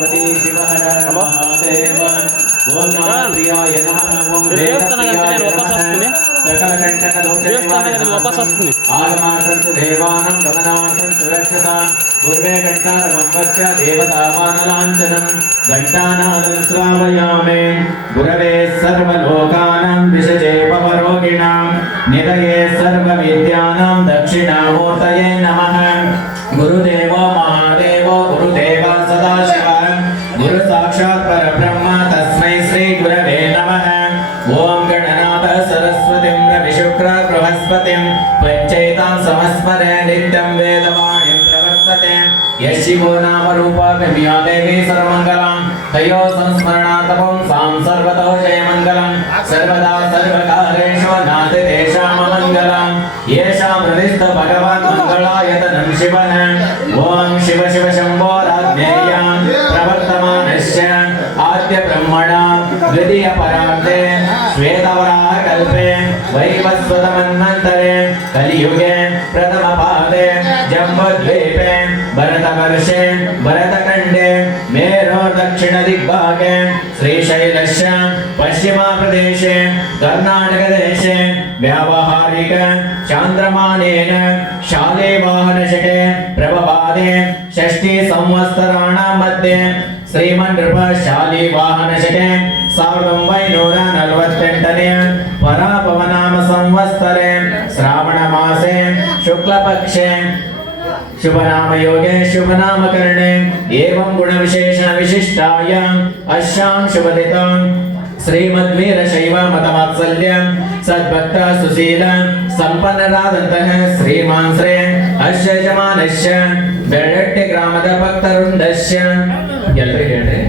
पार्वती शिवहर महादेव ओम नमः प्रियाय नमः ओम वेदप्रियाय नमः सकलकण्टकदोषनिवारणाय आगमार्थं देवानां गमनार्थं सुरक्षतां पूर्वे घण्टारमम्बस्य देवतामानलाञ्छनं घण्टानादं श्रावयामि गुरवे सर्वलोकानां विषजे भवरोगिणां निधये सर्वविद्यानां दक्षिणामूर्तये नमः गुरुदेवो महादेवो गुरुदेवा सदाशिवः गुरु साक्षात् परब्रह्म तस्मै श्री गुरवे नमः ओम गणनाथ सरस्वतीं रविशुक्र बृहस्पतिं पंचैतां समस्मरे नित्यं वेदवाणीं प्रवर्तते यशिवो नाम रूपा विमया देवी सर्वमङ्गलां तयो संस्मरणार्थं सां सर्वतो जयमङ्गलं सर्वदा सर्वकारेषु नातिरेषां मङ्गलं येषां हृदिस्थ भगवान् मङ्गलायतनं शिवः ओम शिव शिव शम्भो राज्ञेयं प्रवर्तमानस्य आद्य ब्रह्मणा द्वितीय परार्थे श्वेतवराह कल्पे वैवस्वतमन्वन्तरे कलियुगे प्रथम पादे जम्बुद्वीपे भरतवर्षे भरतखण्डे मेरो दक्षिण दिग्भागे श्रीशैलस्य पश्चिमप्रदेशे कर्नाटकदेशे व्यावहारिक चान्द्रमानेन शालेवाहनशके प्रभवादे षष्ठी संवत्सराणां मध्ये श्रीमन्नृप शालीवाहनशके 1948 पराभवनाम संवत्सरे श्रावणमासे शुक्लपक्षे शुभनाम योगे शुभनामकरणे एवं गुणविशेषण विशिष्टायां अस्यां शुभदितां श्रीमद्वीरशैव मतवात्सल्य सद्भक्त सुशील संपन्नराದಂತಹ श्रीमान् श्री अस्य यजमानस्य बेळट्ಟಿ ಗ್ರಾಮದ ಭಕ್ತವೃಂದस्य ಎಲ್ಲರಿಗೂ ಹೇಳ್ರಿ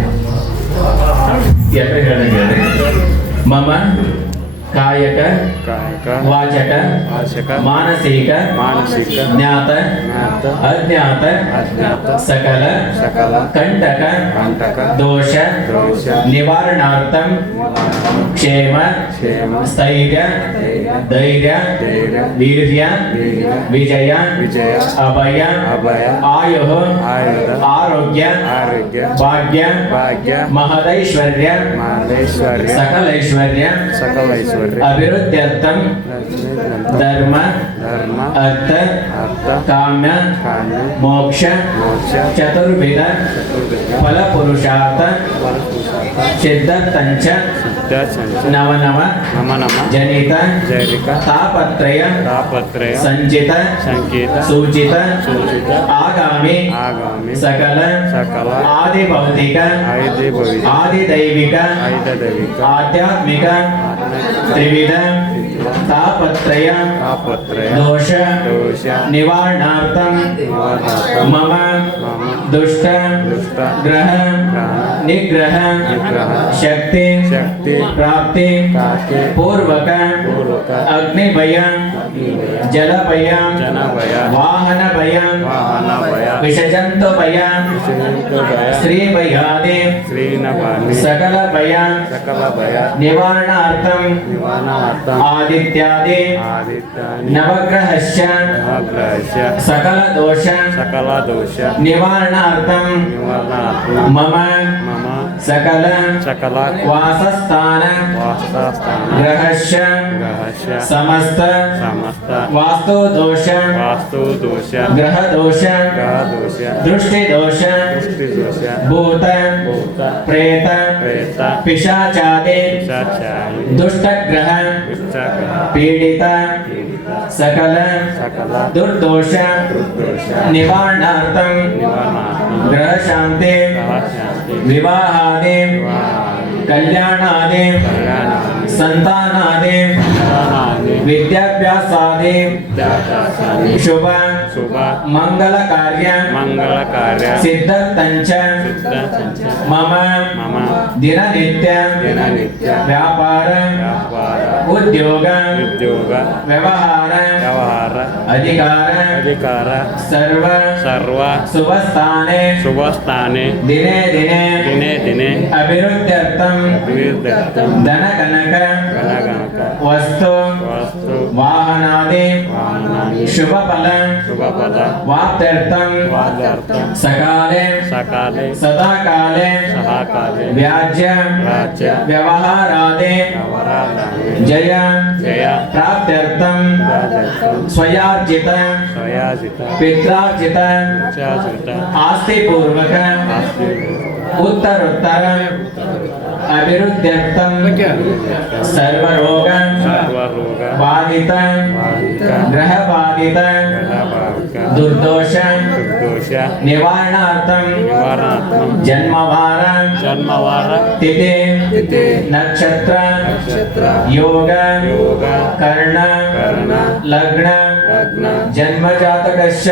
ಮಮ ಕಾಯಕ ವಾಚಕ ಮಾನಸಿಕ ಜ್ಞಾತ ಅಜ್ಞಾತ ಸಕಲ ಕಂಟಕ ದೋಷ ನಿವಾರಣಾರ್ಥಂ ಕ್ಷೇಮ ಸ್ಥೈರ್ಯ ಧೈರ್ಯ ವೀರ್ಯ ವಿಜಯ ಅಭಯ ಆಯು ಆರೋಗ್ಯ ಭಾಗ್ಯ ಮಹದೈಶ್ವರ್ಯ ಸಕಲೈಶ್ವರ್ಯ अभिवृद्ध्यर्थं धर्म अर्थ काम्य मोक्ष चतुर्विध फल पुरुषार्थ सिद्धतंच नवनव जनित तापत्रय संचित सूचित आगामी सकल आदि भौतिक आदि दैविक आध्यात्मिक त्रिविध तापत्रय दोष निवारणार्थं मम दुष्ट ग्रह निग्रह शक्ति प्राप्ति पूर्वक अग्निभय जलभय वाहनभय विषजन्तुभय स्त्रीभयादि सकल भय निवारणार्थं आदित्यादि नवग्रहस्य सकल दोष निवारणार्थं मम सकल वासस्थान ग्रहस्य समस्त वास्तु दोष ग्रह दोष दृष्टि दोष भूत प्रेत पिशाचादि दुष्ट ग्रह पीड़ित सकल दुर्दोष निवारणार्थं ग्रह शांति विवाहादि कल्याणादि संतानादि विद्याभ्यासादि शुभ मंगल कार्य सिद्धतंच मम दिननित्य व्यापार उद्योग व्यवहार अधिकार सर्व शुभस्थाने दिने दिने अभिवृद्ध्यर्थं धन कनक वस्तु वाहनादि वाहनादि शुभफल वाप्त्यर्थं सकाले सदाकाले व्याज्य व्यवहारादि जय प्राप्त्यर्थं स्वयार्जित पित्रार्जित आस्ति पूर्वक उत्तरोत्तर अभिवृद्ध्यर्थं सर्वरोग बाधित ग्रह बाधित दुर्दोष निवारणार्थं जन्मवार तिथि नक्षत्र योग कर्ण लग्न जन्मजातकस्य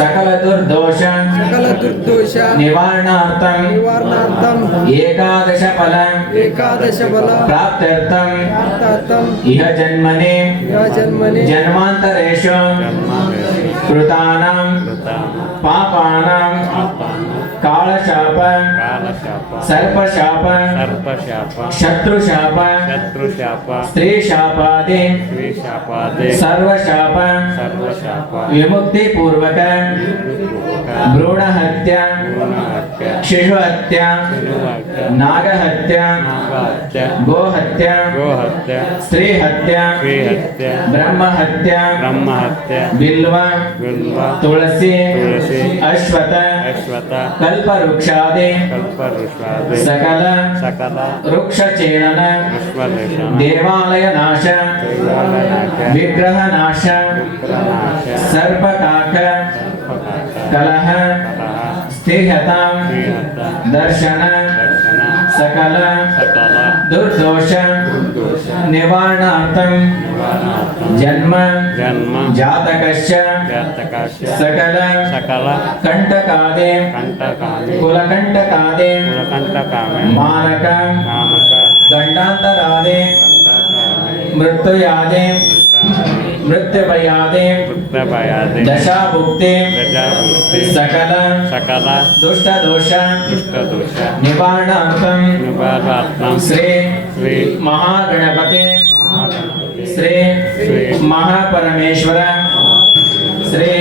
सकल दुर्दोष निवारणार्थं एकादश फल प्राप्त्यर्थं इह जन्मने जन्मान्तरेषु कृतानां पापानां कालशाप सर्पशाप शत्रुशाप स्त्रीशापादि सर्वशाप विमुक्ति पूर्वक भ्रूणहत्या शिशुहत्या नागहत्या गोहत्या स्त्रीहत्या ब्रह्महत्या बिल्व तुलसी अश्वथ कल्पवृक्षादि सकल वृक्षछेदन देवालय नाश विग्रह नाश सर्पकाक कलह स्थिरता दर्शन सकल दुर्दोष निवारणार्थं जन्म जातकस्य सकल कंटकादि कुलकंटकादि मारक गंडांतरादि मृत्युयादि मृत्युभयादि दशाभुक्ति सकल दुष्ट दोष निवारणार्थं श्री महागणपति श्री महापरमेश्वर श्री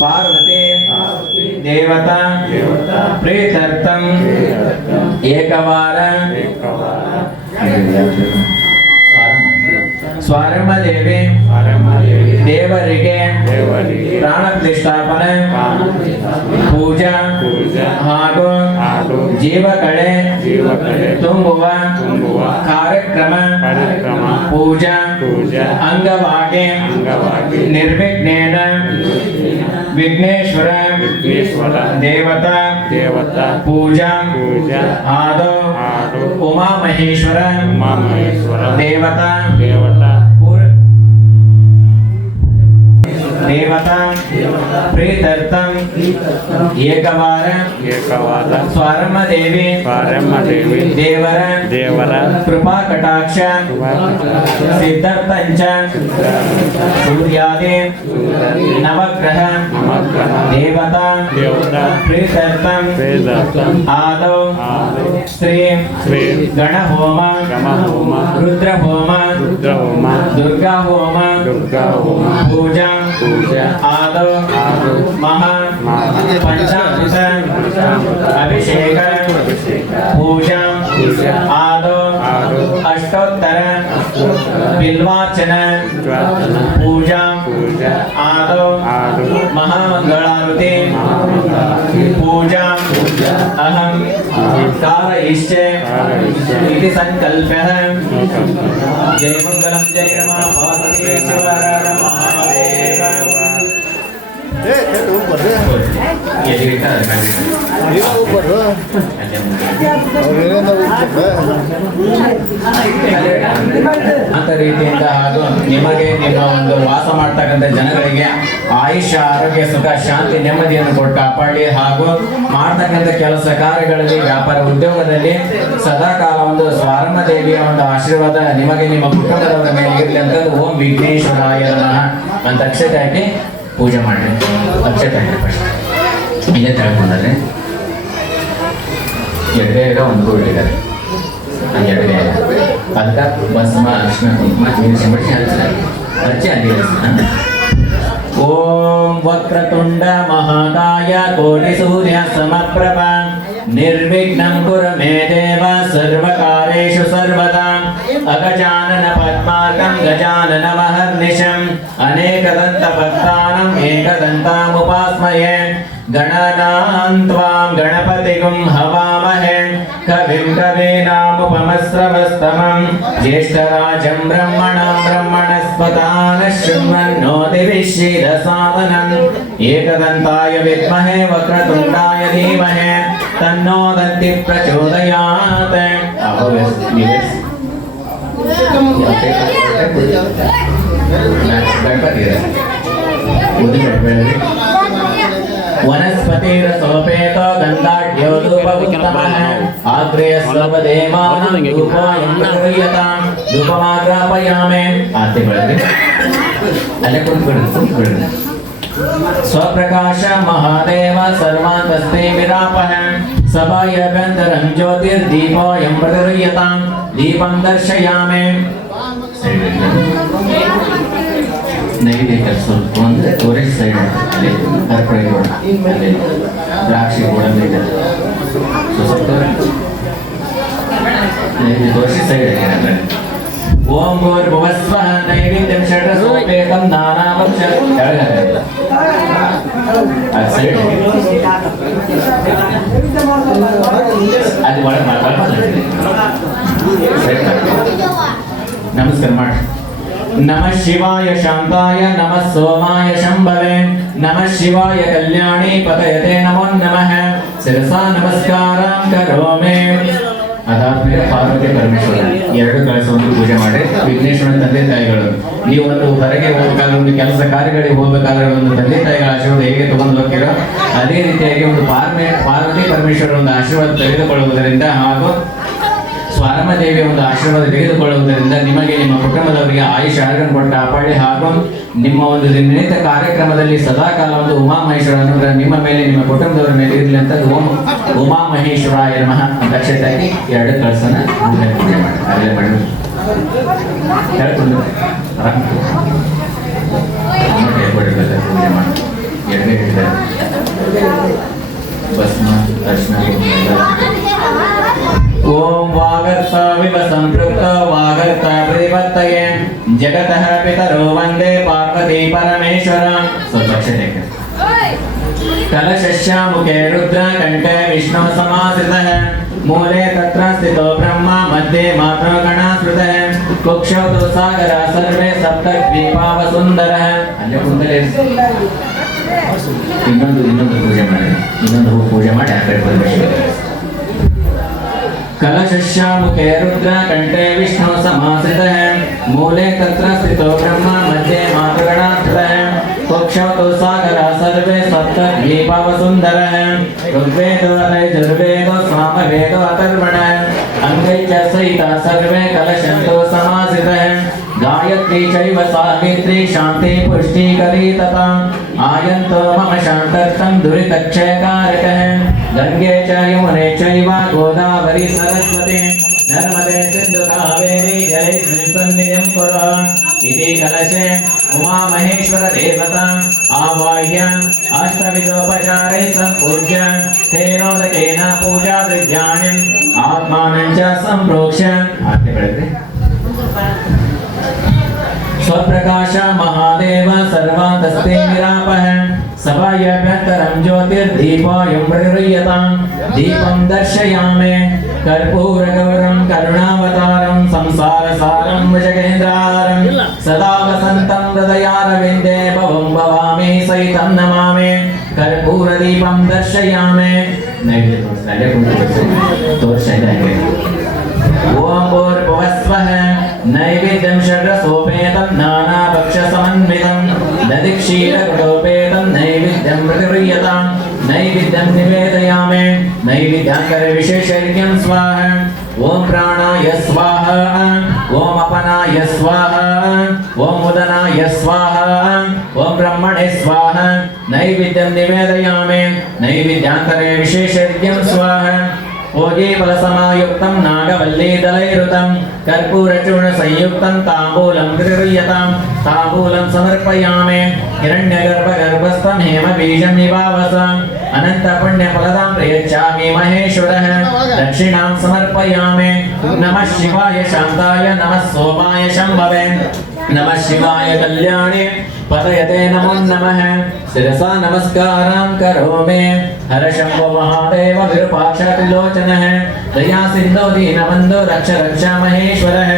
पार्वती देवता प्रीत्यर्थं एकवार स्वारम्भदेवी देवरिगे प्राणप्रतिष्ठापನೆ पूजा ಹಾಗೂ ಜೀವಕಳೆ ತುಂಬುವ ಕಾರ್ಯಕ್ರಮ पूजा अंगವಾಗಿ निर्विघ्नेन विघ्नेश्वर देवता पूजा आदौ उमा महेश्वर देवता प्रीत्यर्थं एकवार स्वारम्भदेवी देवर कृपा कटाक्ष सिद्धर्थंच सूर्यादि नवग्रह देवता प्रीत्यर्थं आदौ श्री गणहोम रुद्रहोम दुर्गा होम पूजा आदौ महा पंचामृत अभिषेक पूजा आदौ अष्टोत्तर बिल्वार्चन पूजा आदौ महामंगलारती पूजा अहं कारयिष्ये इति संकल्पः। जय मंगलम जय महादेव ಅಂತ ರೀತಿಯಿಂದ ಹಾಗೂ ನಿಮಗೆ ನಿಮ್ಮ ಒಂದು ವಾಸ ಮಾಡ್ತಕ್ಕಂಥ ಜನಗಳಿಗೆ ಆಯುಷ್ಯ ಆರೋಗ್ಯ ಸುಖ ಶಾಂತಿ ನೆಮ್ಮದಿಯನ್ನು ಕೊಟ್ಟು ಕಾಪಾಡಿ ಹಾಗೂ ಮಾಡ್ತಕ್ಕಂಥ ಕೆಲಸ ಕಾರ್ಯಗಳಲ್ಲಿ ವ್ಯಾಪಾರ ಉದ್ಯೋಗದಲ್ಲಿ ಸದಾಕಾಲ ಒಂದು ಸ್ವಾರಮ್ಭದೇವಿಯ ಒಂದು ಆಶೀರ್ವಾದ ನಿಮಗೆ ನಿಮ್ಮ ಕುಟುಂಬದವರ ಮೇಲೆ ಇರಲಿ ಅಂತ ಓಂ ವಿಘ್ನೇಶ್ವರಾಯ ನಮಃ ಅಂತ ಅಕ್ಷತೆ ಹಾಕಿ ಪೂಜೆ ಮಾಡಿ ಅಕ್ಷತೆ ಹಾಕಿ ಫಸ್ಟ್ ಇದೇ ತಿಳ್ಕೊಂಡ್ರೆ ಎಡಗೈಗ ಒಂದು ಹೂ ಇಟ್ಟಿದ್ದಾರೆ ಎಡಗೈಗ ಅದಕ್ಕೆ ಭಸ್ಮ ಅರಿಶಿನ ಕುಂಕುಮ ನೀರು ಸಿಂಪಡಿಸಿ ಹಚ್ಚಿದ್ದಾರೆ. ಓಂ ವಕ್ರತುಂಡ ಮಹಾಕಾಯ ಕೋಟಿ ಸೂರ್ಯ ಸಮಪ್ರಭ ನಿರ್ವಿಘ್ನಂ ಕುರು ಮೇ ದೇವ ಸರ್ವಕಾರ್ಯೇಷು ಸರ್ವದಾ ಅಗಜಾನನ ಪದ್ಮಾರ್ಕಂ ಗಜಾನನ ಮಹರ್ನಿಶಂ ಅನೇಕದಂತ ಭಕ್ತಾನಾಂ ಏಕದಂತಾಮುಪಾಸ್ಮಯೇ ಗಣನಾನ್ ತ್ವಾಂ ಗಣಪತಿಗುಂ ಹವಾಮಹೇ ಕವಿಂ ಕವೀನಾಮುಪಮಸ್ರವಸ್ತಮಂ ಜ್ಯೇಷ್ಠರಾಜಂ ಬ್ರಹ್ಮಣಾಂ ಬ್ರಹ್ಮಣಸ್ಪತಾನ ಶೃಣ್ವನ್ನೋತಿಭಿಶ್ರೀರಸಾದನಂ ಏಕದಂತಾಯ ವಿದ್ಮಹೇ ವಕ್ರತುಂಡಾಯ ಧೀಮಹಿ ತನ್ನೋ ದಂತಿ ಪ್ರಚೋದಯಾತ್. ವನಸ್ಪತಿರಸೋಪೇತ ಗಂಧಾಢ್ಯೋ ಧೂಪವುತ್ತಮಃ ಆಗ್ರೇಯ ಸ್ವಪದೇಮಾನಂ ಧೂಪೋಯಂ ಪ್ರಗೃಹ್ಯತಾಂ ಧೂಪಮಾಗ್ರಾಪಯಾಮಿ. ಆರತಿ ಬೆಳಗ್ಗೆ ಅಲ್ಲೇ ಕುಂತ್ಕೊಳ್ಳಿ. ಸ್ವಪ್ರಕಾಶ ಮಹಾದೇವ ಸರ್ವಾಂತಸ್ತೆ ವಿರಾಪಃ ಸಭಾಯಭ್ಯಂತರಂ ಜ್ಯೋತಿರ್ದೀಪೋಯಂ ಪ್ರಗೃಹ್ಯತಾಂ ದೀಪಂ ದರ್ಶಯಾಮಿ. ನೈವೇದ್ಯ ಸ್ವಲ್ಪ ಅಂದರೆ ಸ್ಟೋರೇಜ್ ಸೈಡ್ ಅಲ್ಲಿ ಕರ್ಪೂರ ಕೂಡ ಅಲ್ಲಿ ದ್ರಾಕ್ಷಿ ಗೋಡಂಬಿ ಇದೆ ಸ್ವಲ್ಪ ನೈವೇದ್ಯ ತೋರಿಸಿ ಸೈಡ್ ಆಗಿರುತ್ತೆ. ಓಂ ಭೂರ್ಭುವಸ್ವಃ ನೈವೇದ್ಯಂ ಷಡ್ರಸೋಪೇತಂ ನಾನಾಭಕ್ಷ ಕೆಳಗಡೆ ಅದು ಸೈಡ್ ಅದು ಒಳಗೆ ನಮಸ್ಕಾರ ಮಾಡಿ. ನಮಃ ಶಿವಾಯ ಶಾಂತಾಯ ನಮಃ ಸೋಮಾಯ ಶಂಭವೆ ನಮಃ ಶಿವಾಯ ಕಲ್ಯಾಣಿ ಪದಯತೆ ನಮೋ ನಮಃ ಶಿರಸಾ ನಮಸ್ಕಾರ ಕರೋಮಿ. ಅದಾದ್ಮೇಲೆ ಪಾರ್ವತಿ ಪರಮೇಶ್ವರ ಎರಡು ಕಳಸವನ್ನು ಪೂಜೆ ಮಾಡಿ ವಿಘ್ನೇಶ್ವರನ ತಂದೆ ತಾಯಿಗಳು ನೀವು ಒಂದು ಹೊರಗೆ ಹೋಗಬೇಕಾದ್ರೆ ಒಂದು ಕೆಲಸ ಕಾರ್ಯಗಳಿಗೆ ಹೋಗಬೇಕಾದ್ರೆ ಒಂದು ತಂದೆ ತಾಯಿಗಳ ಆಶೀರ್ವಾದ ಹೇಗೆ ತಗೊಂಡು ಹೋಗ್ತೀರೋ ಅದೇ ರೀತಿಯಾಗಿ ಒಂದು ಪಾರ್ವತಿ ಪರಮೇಶ್ವರ ಒಂದು ಆಶೀರ್ವಾದ ತೆಗೆದುಕೊಳ್ಳುವುದರಿಂದ ಹಾಗೂ ಸ್ವಾರಮ್ಮ ದೇವಿಯ ಒಂದು ಆಶೀರ್ವಾದ ತೆಗೆದುಕೊಳ್ಳುವುದರಿಂದ ನಿಮಗೆ ನಿಮ್ಮ ಕುಟುಂಬದವರಿಗೆ ಆಯುಷ್ ಆರೋಗ್ಯ ಕೊಟ್ಟು ಕಾಪಾಡಿ ಹಾಗೂ ನಿಮ್ಮ ಒಂದು ದಿನನಿತ್ಯ ಕಾರ್ಯಕ್ರಮದಲ್ಲಿ ಸದಾಕಾಲ ಒಂದು ಉಮಾಮಹೇಶ್ವರ ಅನುಗ್ರಹ ನಿಮ್ಮ ಮೇಲೆ ನಿಮ್ಮ ಕುಟುಂಬದವರ ಮೇಲೆ ಇರಲಿ ಅಂತ ಓಂ ಉಮಾಮಹೇಶ್ವರಾಯ ನಮಃ ಅಕ್ಷತೆಯಾಗಿ ಎರಡು ಕಳಸನ ಪೂಜೆ ಮಾಡಿ ಅಲ್ಲೇ ಮಾಡಿ ಹೇಳ್ಕೊಂಡು ಪೂಜೆ ಮಾಡಿ ಎರಡನೇ ಭಸ್ಮ ದರ್ಶನ. ಓಂ ವಾಗರ್ತಾವಿವ ಸಂಪೃಕ್ತ ವಾಗರ್ತ ಪ್ರತಿಪತ್ತಯೇ ಜಗತಃ ಪಿತರೋ ವಂದೇ ಪಾರ್ವತಿ ಪರಮೇಶ್ವರ. ಸ್ವಚ್ಛತೆ ಕಲಶಸ್ಯ ಮುಖೇ ರುದ್ರ ಕಂಠೆ ವಿಷ್ಣು ಸಮಾಶ್ರಿತಃ ಮೂಲೆ ತತ್ರ ಸ್ಥಿತೋ ಬ್ರಹ್ಮ ಮಧ್ಯೆ ಮಾತೃಗಣ ಸ್ಮೃತಃ ಕುಕ್ಷೌ ತು ಸಾಗರ ಸರ್ವೇ ಸಪ್ತ ದ್ವೀಪಾವ ಸುಂದರಃ. ಅಲ್ಲೇ ಕುಂತಲೇ ಇನ್ನೊಂದು ಪೂಜೆ ಮಾಡಿ ಇನ್ನೊಂದು ಪೂಜೆ ಮಾಡಿ ಆ ಕಡೆ ಪರಮೇಶ್ವರ. कलशस्य मुखे रुद्र कंठे विष्णु समाश्रितः मूले तत्र स्थितो ब्रह्म मध्ये मातृगणा स्थितः कुक्षौ तु सागरः सर्वे सप्त द्वीपाव सुन्दरः ऋग्वेदो यजुर्वेदो सामवेदो अथर्वणः अंगै च सहिता सर्वे कलशन्तो समाश्रितः गायत्री चैव सावित्री शान्ति पुष्टिकरी तथा आयन्तो मम शान्तर्थं दुरितक्षयकारकः गंगे च यमुने चैव गोदावरी सरस्वती नर्मदे सिन्धु कावेरी जलेस्मिन् सन्निधिं कुरु इति कलशे उमामहेश्वर देवता आवाह्य अष्टविधोपचारैः सम्पूज्य तेनोदकेन पूजा द्रव्याणि आत्मानं च सम्प्रोक्ष्य स्वप्रकाश महादेव सर्वान्तस्ते विरापः सभायाभ्यन्तरं ज्योतिर्दीपोऽयं प्रगृह्यतां दीपं दर्शयामि कर्पूरगौरं करुणावतारं संसारसारं भुजगेन्द्रहारं सदा वसन्तं हृदयारविन्दे भवं भवामि सहितं नमामि कर्पूरदीपं दर्शयामि. ओम भूर्भुवस्वः नैवेद्यं षड्रसोपेतं नानाभक्षसमन्वितं दधिक्षीरघटोपेतं नैवेद्यं प्रगृह्यतां नैवेद्यं निवेदयामि. नैवेद्यान्तरे विशेषयज्ञं स्वाहा. ओम प्राणाय स्वाहा ओम अपनाय स्वाहा ओम उदनाय स्वाहा ओम ब्रह्मणे स्वाहा. नैवेद्यं निवेदयामि. नैवेद्यान्तरे विशेषयज्ञं स्वाहा. ओजीफलसमायुक्तं नागवल्लीदलैरुतं कर्पूरचूर्णसंयुक्तं ताम्बूलं गृह्यतां ताम्बूलं समर्पयामि हिरण्यगर्भगर्भस्थं हेमबीजं निवावसम् अनन्तपुण्यफलदां प्रयच्छामि महेश्वरः दक्षिणां समर्पयामि नमः शिवाय शान्ताय नमः सोमाय शम्भवे नमः शिवाय कल्याणे पदयते नमो नमः शिरसा नमस्कारां करोमि हर शम्भो महादेव विरूपाक्ष त्रिलोचनः दया सिन्धो दीनबन्धो रक्ष रक्ष महेश्वरः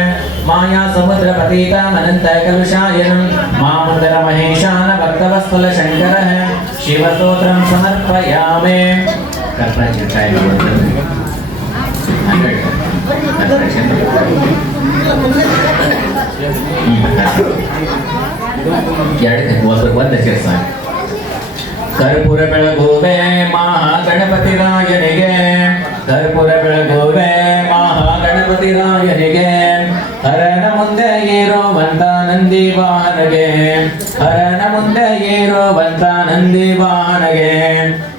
माया समुद्र पतितमनन्त कलुषायनं मामन्दर महेशान भक्तवत्सल शङ्करः शिवस्तोत्रं समर्पयामि कर्पूर बेळगुवे महागणपतिरायनिगे कर्पूर बेळगुवे महागणपतिरायनिगे ಹರನ ಮುಂದೆ ಏರುವಂತ ನಂದಿ ವಾಹನಗೆ ಹರನ ಮುಂದೆ ಏರುವಂತ ನಂದಿ ವಾಹನಗೆ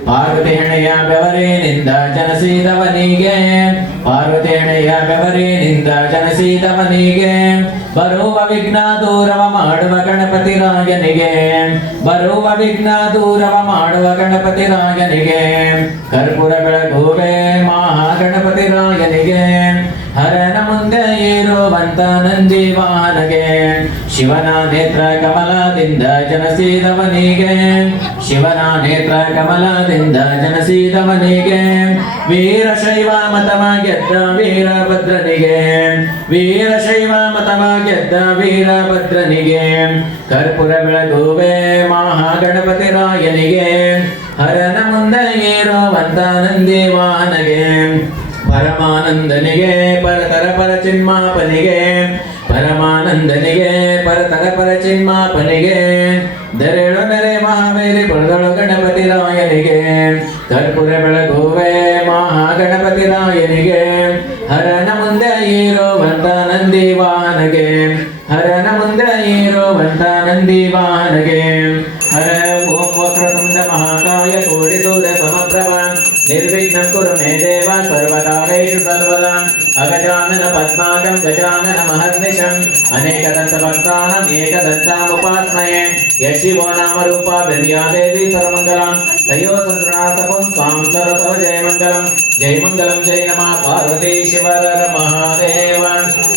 ಪಾರ್ವತಿ ಹೆಣೆಯ ಬೆವರಿನಿಂದ ಜನಸಿದವನಿಗೆ ಪಾರ್ವತಿ ಹೆಣೆಯ ಬೆವರಿನಿಂದ ಜನಸಿದವನಿಗೆ ಬರುವ ವಿಘ್ನ ದೂರವ ಮಾಡುವ ಗಣಪತಿ ರಾಯನಿಗೆ ಬರುವ ವಿಘ್ನ ದೂರವ ಮಾಡುವ ಗಣಪತಿ ರಾಯನಿಗೆ ಕರ್ಪೂರ ಬೆಳಗುವೆ ಮಹಾಗಣಪತಿ ರಾಯನಿಗೆ ಹರನ ಮುಂದೆ ಏರುವಂತ ನಂದಿ ವಾಹನಗೆ ಶಿವನ ನೇತ್ರ ಕಮಲದಿಂದ ಜನಸಿದವನಿಗೆ ಶಿವನ ನೇತ್ರ ಕಮಲದಿಂದ ಜನಸಿದವನಿಗೆ ವೀರಶೈವ ಮತವ ಗೆದ್ದ ವೀರಭದ್ರನಿಗೆ ವೀರಶೈವ ಮತವ ಗೆದ್ದ ವೀರಭದ್ರನಿಗೆ ಕರ್ಪೂರ ಬೆಳಗುವೆ ಮಹಾಗಣಪತಿ ರಾಯನಿಗೆ ಹರನ ಮುಂದೆ ಏರುವಂತ ನಂದಿ ವಾಹನಗೆ ಪರಮಾನಂದನಿಗೆ ಪರತರ ಪರ ಚಿನ್ಮಾಪನಿಗೆ ಪರಮಾನಂದನಿಗೆ ಪರತರ ಪರ ಚಿನ್ಮಾಪನಿಗೆ ದರೆಳು ನೆರೆ ಮಹಾವೇರಿ ಪುರದೊಳು ಗಣಪತಿ ರಾಯನಿಗೆ ಕರ್ಪೂರ ಬೆಳಗುವೆ ಮಹಾಗಣಪತಿ ರಾಯನಿಗೆ ಹರನ ಮುಂದೆ ಏರುವಂತ ನಂದಿ ವಾಹನಗೆ ಹರನ ಮುಂದೆ ಏರುವಂತ ನಂದಿ ವಾಹನಗೆ ಹರ ಓಂ ವಕ್ರತುಂಡ ಮಹಾಕಾಯ ಕೋಟಿ ಸೂರ್ಯ ಸಮಪ್ರಭ ನಿರ್ವಿಘ್ನಂ ಕುರು ಮೇ ದೇವ ಸರ್ವಕಾಲೇಷು ಸರ್ವದಾ ಅಗಜಾನನ ಪದ್ಮಾಕಂ ಗಜಾನನ ಮಹರ್ನಿಶಂ ಅನೇಕದಂತ ಭಕ್ತಾನಾಂ ಏಕದಂತಾಮುಪಾಸ್ಮಯೇ ಯಶಿವೋ ನಾಮ ರೂಪ ವಿದ್ಯಾ ದೇವಿ ಸರ್ವಮಂಗಲಂ ತಯೋ ಸಂತೃಣಾರ್ಥಪಂ ಸ್ವಾಂ ಸರ್ವತೋ ಜಯ ಮಂಗಲಂ ಜಯ ನಮಃ ಪಾರ್ವತಿ ಶಿವರ ಮಹಾದೇವ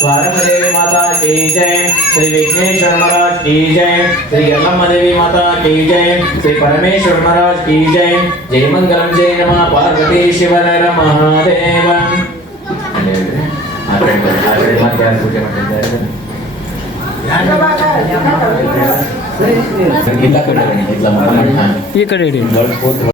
स्वारमदेवी माता की जय श्री विघ्नेश्वर महाराज की जय श्री यल्लम्मा देवी माता की जय श्री परमेश्वर महाराज की जय जय मंगलम जय नमः पार्वती शिवर महादेव ಈ ಕಡೆ ಇಡಿ.